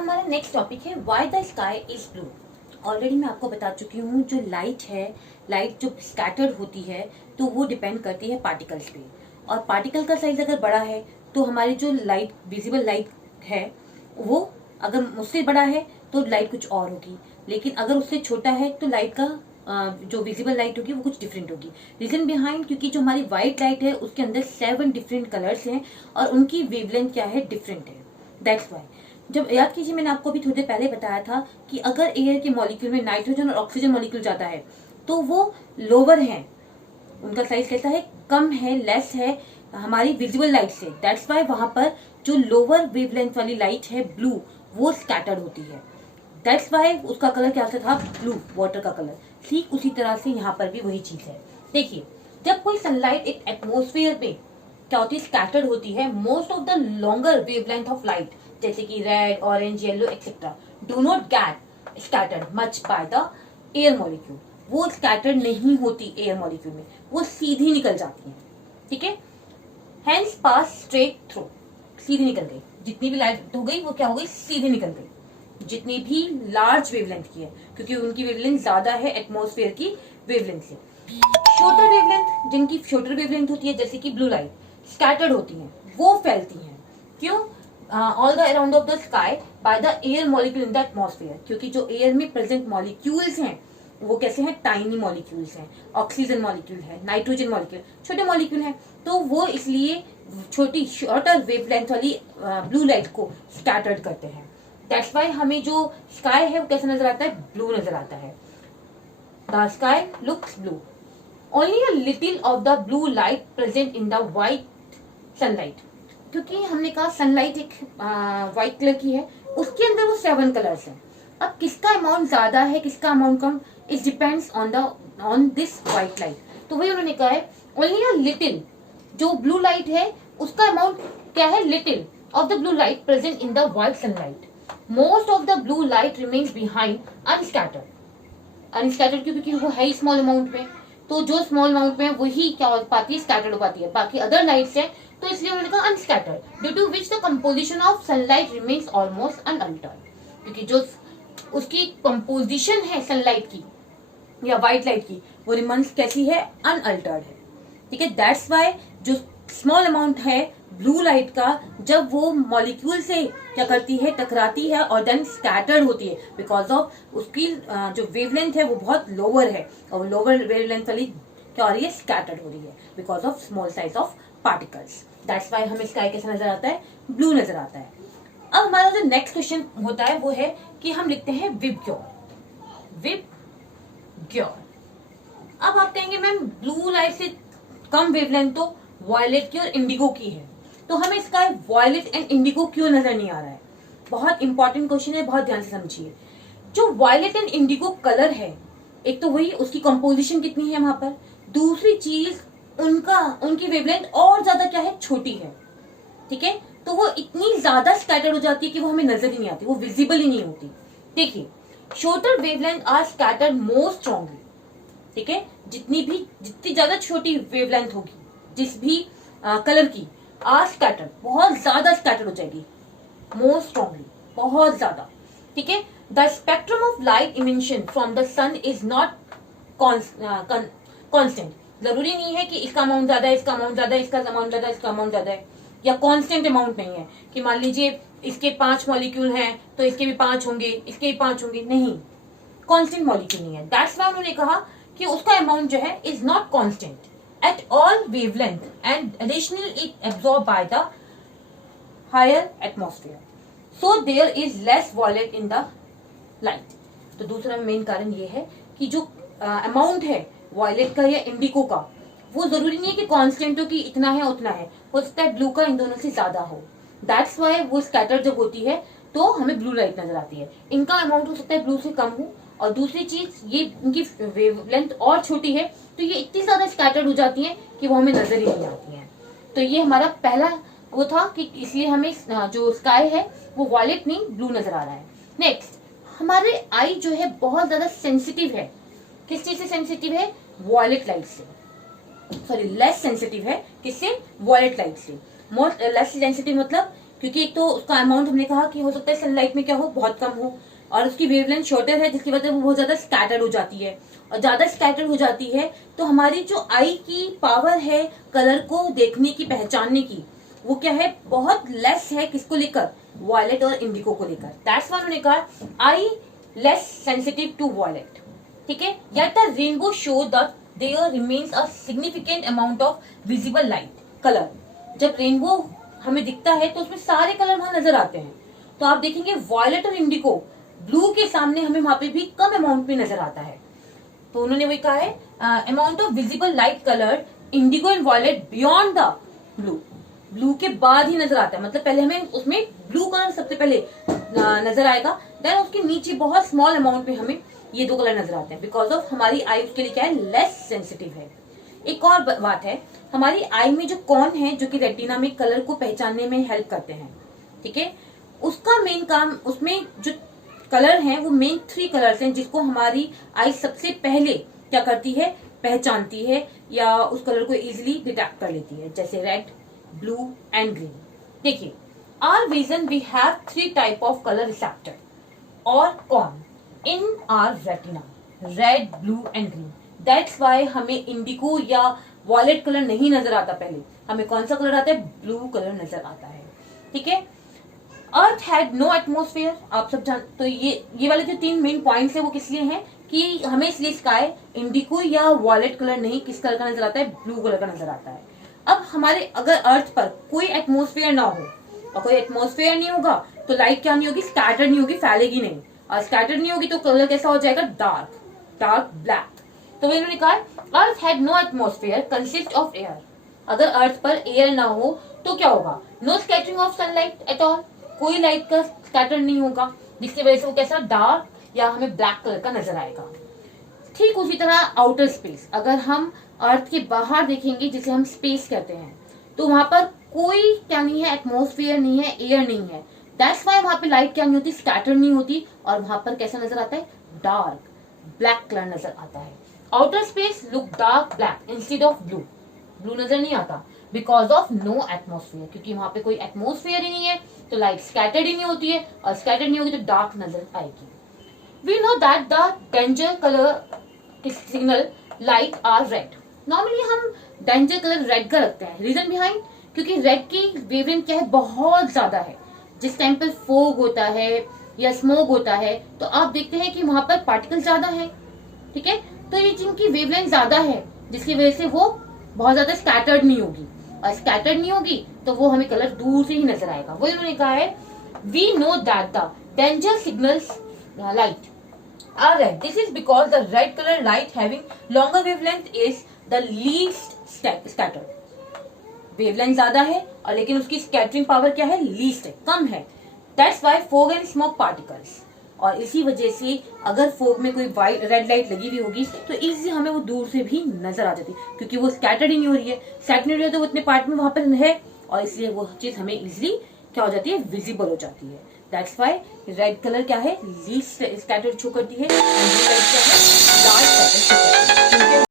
हमारा next topic है why the sky is blue. Already मैं आपको बता चुकी हूँ, जो लाइट है, लाइट जो स्कैटर्ड होती है तो वो डिपेंड करती है पार्टिकल्स पे। और पार्टिकल का साइज अगर बड़ा है तो हमारी जो लाइट, विजिबल लाइट है, वो अगर उससे बड़ा है तो लाइट कुछ और होगी, लेकिन अगर उससे छोटा है तो लाइट का जो विजिबल लाइट होगी वो कुछ डिफरेंट होगी। रीजन बिहाइंड, क्योंकि जो हमारी व्हाइट लाइट है उसके अंदर 7 डिफरेंट कलर्स हैं और उनकी वेवलेंथ क्या है, डिफरेंट है। That's why. जब याद कीजिए, मैंने आपको अभी थोड़ी देर पहले बताया था कि अगर एयर के मॉलिक्यूल में नाइट्रोजन और ऑक्सीजन मॉलिक्यूल जाता है तो वो लोअर है, उनका साइज कैसा है, कम है, लेस है हमारी विजिबल लाइट से। दैट्स वाई वहां पर जो लोअर वेवलेंथ वाली लाइट है ब्लू, वो स्कैटर्ड होती है। दैट्स वाई उसका कलर क्या था, ब्लू, वाटर का कलर। ठीक उसी तरह से यहाँ पर भी वही चीज है। देखिए, जब कोई सनलाइट एक एटमोस्फेयर में क्या होती है, स्कैटर्ड होती है, most of the longer wavelength of light जैसे कि red, orange, yellow etcetera do not gate scattered much by the air molecule. वो स्कैटर्ड नहीं होती एयर मॉलिक्यूल में, वो सीधी निकल जाती है। ठीक है, हैंस पास स्ट्रेट थ्रू, सीधी निकल गई। जितनी भी लाइट हो गई वो क्या हो गई, सीधी निकल गई। जितनी भी लार्ज वेवलेंथ की है, क्योंकि उनकी वेवलेंथ ज्यादा है एटमॉस्फेयर की वेवलेंथ से। शॉर्टर वेवलेंथ, जिनकी शॉर्टर वेवलेंथ होती है जैसे कि ब्लू लाइट, स्कैटर्ड होती हैं, वो फैलती हैं। क्यों? All the around of the sky by the air molecule in the atmosphere, क्योंकि जो एयर में प्रेजेंट मॉलिक्यूल्स हैं वो कैसे हैं, टाइनी मॉलिक्यूल्स हैं। ऑक्सीजन मॉलिक्यूल है, नाइट्रोजन मॉलिक्यूल छोटे मॉलिक्यूल हैं, तो वो इसलिए छोटी शॉर्टर वेवलेंथ वाली ब्लू लाइट को स्कैटर्ड करते हैं। दैट्स वाई हमें जो स्काई है वो कैसा नजर आता है, ब्लू नजर आता है। The sky looks blue, only a little of the blue light present in the white sunlight. क्योंकि हमने कहा सनलाइट एक व्हाइट कलर की है, उसके अंदर वो 7 कलर्स हैं। अब किसका अमाउंट ज्यादा है, किसका अमाउंट कम, it depends on this white light. तो वही उन्होंने कहा है, ओनली अ लिटिल, जो ब्लू लाइट है उसका अमाउंट क्या है, little of the blue light present in the white sunlight. Most of the blue light remains behind unscattered. Unscattered क्योंकि वो है स्मॉल अमाउंट में, तो जो स्मॉल अमाउंट में वही क्या हो पाती है, स्कैटर्ड हो पाती है। बाकी अदर लाइट्स है तो इसलिए उन्होंने कहा unscattered, due to which the composition of sunlight remains almost unaltered. क्योंकि जो उसकी कंपोजिशन है सनलाइट की या व्हाइट लाइट की, वो रिमेन्स कैसी है, अनअल्टर्ड है। ठीक है, दैट्स वाई जो स्मॉल अमाउंट है ब्लू लाइट का, जब वो मॉलिक्यूल से क्या करती है, टकराती है और देन स्कैटर्ड होती है, बिकॉज ऑफ उसकी जो वेवलेंथ है वो बहुत लोअर है, और लोअर वेवलेंथ वाली क्या हो रही है, स्कैटर्ड हो रही है because of small size of particles. That's why हमें स्काई कैसा नजर आता है, ब्लू नजर आता है। अब हमारा जो नेक्स्ट क्वेश्चन होता है वो है कि हम लिखते हैं विबग्योर। विबग्योर। अब आप कहेंगे मैम ब्लू लाइट से कम वेवलेंथ तो वॉयलेट की और इंडिगो की है, तो हमें इसका वॉयलेट एंड इंडिगो क्यों नजर नहीं आ रहा है। बहुत इंपॉर्टेंट क्वेश्चन है, बहुत ध्यान से समझिए। जो वॉयलेट एंड इंडिगो कलर है, एक तो वही उसकी कंपोजिशन कितनी है वहां पर, दूसरी चीज उनकी वेवलेंथ और ज्यादा क्या है, छोटी है। ठीक है, तो वो इतनी ज्यादा स्कैटर्ड हो जाती है कि वो हमें नजर ही नहीं आती, वो विजिबल ही नहीं होती। देखिए, shorter wavelength are scattered more strongly. ठीक है, जितनी ज्यादा छोटी वेवलेंथ होगी जिस भी कलर की, आर स्कैटर्ड, बहुत ज्यादा स्कैटर्ड हो जाएगी, मोर स्ट्रॉन्गली, बहुत ज्यादा। ठीक है, the spectrum of light emission from the sun is not constant. जरूरी नहीं है कि इसका अमाउंट ज्यादा है, इसका अमाउंट ज्यादा है, इसका अमाउंट ज्यादा है, इसका अमाउंट ज्यादा है, या कांस्टेंट अमाउंट नहीं है कि मान लीजिए इसके 5 मॉलिक्यूल हैं तो इसके भी 5 होंगे, इसके भी 5 होंगे, नहीं, कांस्टेंट मॉलिक्यूल नहीं है। दैट्स व्हाई उन्होंने कहा कि उसका अमाउंट जो है is not constant at all wavelength and additionally it absorbed by the higher atmosphere, so there is less violet in the light। तो दूसरा मेन कारण ये है कि जो अमाउंट है वॉयलेट का या इंडिगो का, वो जरूरी नहीं है कि कांस्टेंट हो कि इतना है उतना है, हो सकता है ब्लू का इन दोनों से ज्यादा हो। दैट्स वाई वो स्कैटर जब होती है तो हमें ब्लू लाइट नजर आती है। इनका अमाउंट हो सकता है ब्लू से कम हो, और दूसरी चीज ये इनकी वेवलेंथ और छोटी है, तो ये इतनी ज्यादा स्कैटर्ड हो जाती है कि वो हमें नजर ही नहीं आती है। तो ये हमारा पहला वो था कि इसलिए हमें जो स्काई है वो वॉयलेट नहीं, ब्लू नजर आ रहा है। नेक्स्ट, हमारे आई जो है बहुत ज्यादा सेंसिटिव है। किस चीज से सेंसिटिव है, वॉयलेट लाइट से, सॉरी लेस सेंसिटिव है, किससे, वॉयलेट लाइट से। मोर लेस सेंसिटिव मतलब क्योंकि एक तो उसका अमाउंट हमने कहा कि हो सकता है सनलाइट में क्या हो, बहुत कम हो, और उसकी वेवलेंथ शॉर्टर है, जिसकी वजह से वो बहुत ज्यादा स्कैटर हो जाती है। और ज्यादा स्कैटर हो जाती है तो हमारी जो आई की पावर है कलर को देखने की, पहचानने की, वो क्या है, बहुत लेस है। किसको लेकर? वॉयलेट और इंडिगो को लेकर। दैट्स व्हाई उन्होंने कहा आई लेस सेंसिटिव टू वॉयलेट। ठीक है, yet the rainbow show that there remains a significant amount of visible light color। जब रेनबो हमें दिखता है तो उसमें सारे कलर वहां नजर आते हैं। तो आप देखेंगे वॉयलेट और इंडिगो ब्लू के सामने हमें वहां पे भी कम अमाउंट में नजर आता है। तो उन्होंने वही कहा है amount of visible light colour indigo and violet beyond the blue. Blue के बाद ही नजर आता है, मतलब पहले हमें उसमें ब्लू कलर सबसे पहले नजर आएगा, देन उसके नीचे बहुत स्मॉल अमाउंट में हमें ये दो कलर नजर आते हैं, बिकॉज ऑफ हमारी आई उसके लिए क्या है, लेस सेंसिटिव है। एक और बात है, हमारी आई में जो कॉन है, जो कि रेटिना में कलर को पहचानने में हेल्प करते हैं, ठीक है, उसका मेन काम, उसमें जो कलर हैं वो मेन 3 कलर्स हैं जिसको हमारी आई सबसे पहले क्या करती है, पहचानती है या उस कलर को इजिली डिटेक्ट कर लेती है, जैसे रेड, ब्लू एंड ग्रीन। देखिए, our vision we have 3 type of colour receptor और cone in our retina, red, blue and green. That's why हमें इंडिगो या वॉयलेट कलर नहीं नजर आता, पहले हमें कौन सा कलर आता है, ब्लू कलर नजर आता है। ठीक है, अर्थ हैड नो एटमोस्फेयर, आप सब जान, तो ये वाले जो 3 मेन पॉइंट्स है वो किस लिए हैं कि हमें इसलिए स्काई इंडिगो या वॉयलेट कलर नहीं, किस कलर का नजर आता है, ब्लू कलर का नजर आता है। अब हमारे अगर अर्थ पर कोई एटमोस्फेयर ना हो, और कोई एटमोस्फेयर नहीं होगा तो लाइट क्या नहीं होगी, स्कैटर नहीं होगी, फैलेगी नहीं, और स्कैटर नहीं होगी तो कलर कैसा हो जाएगा, डार्क, डार्क ब्लैक। तो इन्होंने कहा earth had no atmosphere consist of air. अगर अर्थ पर एयर ना हो तो क्या होगा, no scattering of sunlight at all, कोई लाइट का स्कैटर नहीं होगा, जिसकी वजह से वो कैसा डार्क या हमें ब्लैक कलर का नजर आएगा। ठीक उसी तरह आउटर स्पेस, अगर हम अर्थ के बाहर देखेंगे जिसे हम स्पेस कहते हैं, तो वहां पर कोई क्या नहीं है, एटमोस्फेयर नहीं है, एयर नहीं है। दैट्स वाई वहां पे लाइट क्या नहीं होती, स्कैटर नहीं होती, और वहां पर कैसा नजर आता है, डार्क ब्लैक कलर नजर आता है। Outer space look dark black instead of blue, blue नजर नहीं आता बिकॉज ऑफ नो एटमोस्फेयर, क्योंकि वहां पे कोई एटमोस्फेयर ही नहीं है, तो लाइट स्कैटर्ड ही नहीं होती है, और स्कैटर्ड नहीं होगी तो डार्क नजर आएगी। We know that the danger colour signal light are red. Normally हम डेंजर कलर रेड का रखते हैं, रीजन बिहाइंड, क्योंकि रेड की वेवलेंथ क्या है, बहुत ज्यादा है। जिस टाइम पर फोग होता है या स्मोक होता है तो आप देखते हैं कि वहां पर पार्टिकल ज्यादा है, ठीक है, तो ये जिनकी वेवलेंथ ज्यादा है जिसकी वजह से वो बहुत ज्यादा स्कैटर्ड नहीं होगी, और स्कैटर्ड नहीं होगी तो वो हमें कलर दूर से ही नजर आएगा। वो इन्होंने कहा है we know that the danger signals light are red. This is because the red color light having longer wavelength is the least scattered. Wavelength ज्यादा है और लेकिन उसकी स्कैटरिंग पावर क्या है, लीस्ट है, कम है। That's why fog and smoke particles, और इसी वजह से अगर फोग में कोई वाइट रेड लाइट लगी हुई होगी तो इजी हमें वो दूर से भी नजर आ जाती है, क्योंकि वो स्कैटर्ड ही नहीं हो रही है। स्कैटर्ड नहीं हो रही है तो वो इतने पार्ट में वहां पर है, और इसलिए वो चीज हमें इजिली क्या हो जाती है, विजिबल हो जाती है। दैट्स वाई रेड कलर क्या है, लीस्ट स्कैटर्ड शो करती है, और ब्लू लाइट क्या है, लार्ज स्कैटर्ड शो करती है।